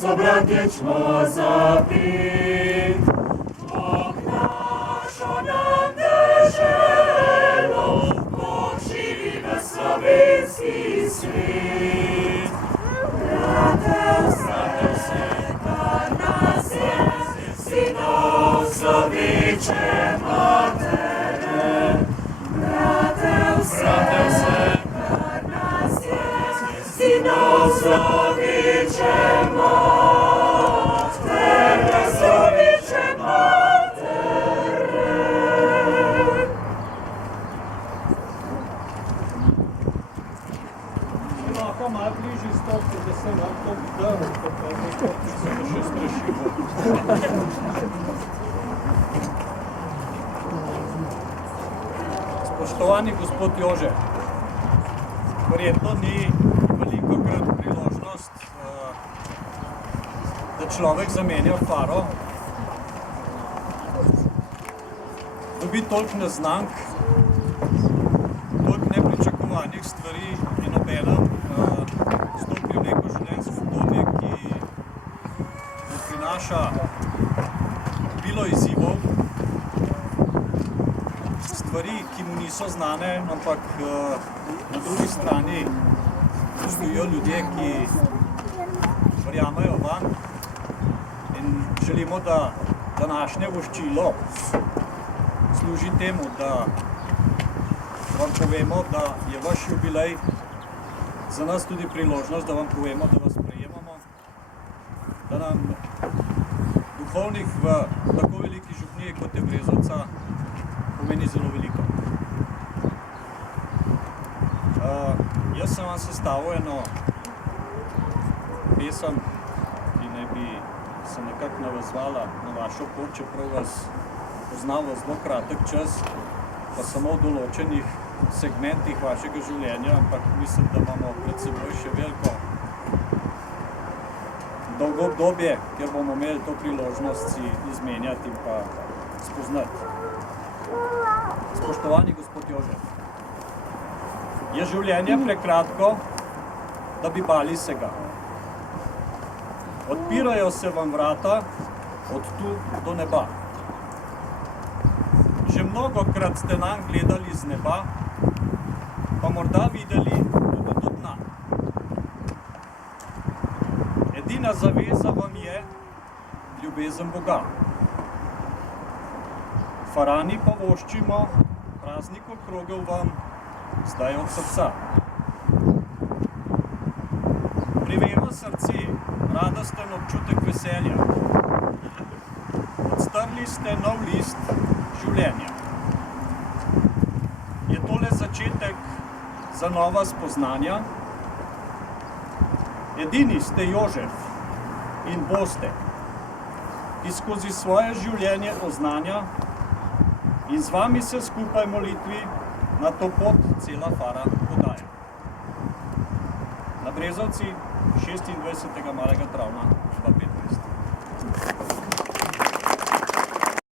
Trojico bratječno zapit. Bog našo nam deželo, poživi v slovenski svet. Bratev se, kar nas je, sinov sloveče matere. Bratev se, kar nas je, sinov sloveče matere, sloveče matere. Če lahko malo bližje stopite, da se lahko vdrl, pa nekaj se me še strašilo. Spoštovani gospod Jože, verjetno ni velikokrat priložnost, da človek zamenja faro, dobi toliko neznank, toliko nepričakovanih stvari in obenem stopi v neko življenjsko obdobje, ki mu prinaša bilo izzivov, stvari, ki mu niso znane, ampak na drugi strani stojijo ljudje, ki verjamejo vanj in želimo, da današnje voščilo služi temu, da vam povemo, da je vaš jubilej za nas tudi priložnost, da vam povemo, da vas sprejemamo, da nam duhovnih v tako veliki župniji, kot je Brezovica, pomeni zelo veliko. Jaz sem vam sestavil eno pesem, ki naj bi se nekako navezvala na vašo pot, čeprav vas poznamo zelo kratek čas, pa samo v določenih segmentih vašega življenja, ampak mislim, da imamo pred seboj še veliko dolgo obdobje, kjer bomo imeli to priložnost si izmenjati in pa spoznati. Spoštovani gospod Jožef, je življenje prekratko, da bi bali se ga. Odpirajo se vam vrata od tu do neba. Že mnogokrat ste nam gledali z neba, pa morda videli tudi do dna. Edina zaveza vam je ljubezen Boga. Farani pa voščimo, praznik okrogel vam, zdaj od srca. Priveva srce, radosten občutek veselja. Odstrli ste nov list življenja. Je tole začetek za nova spoznanja? Edini ste Jožef in boste, ki skozi svoje življenje oznanja in z vami se skupaj molitvi na to pot cela fara podaja. Na Brezovici 26. Malega travna 2015.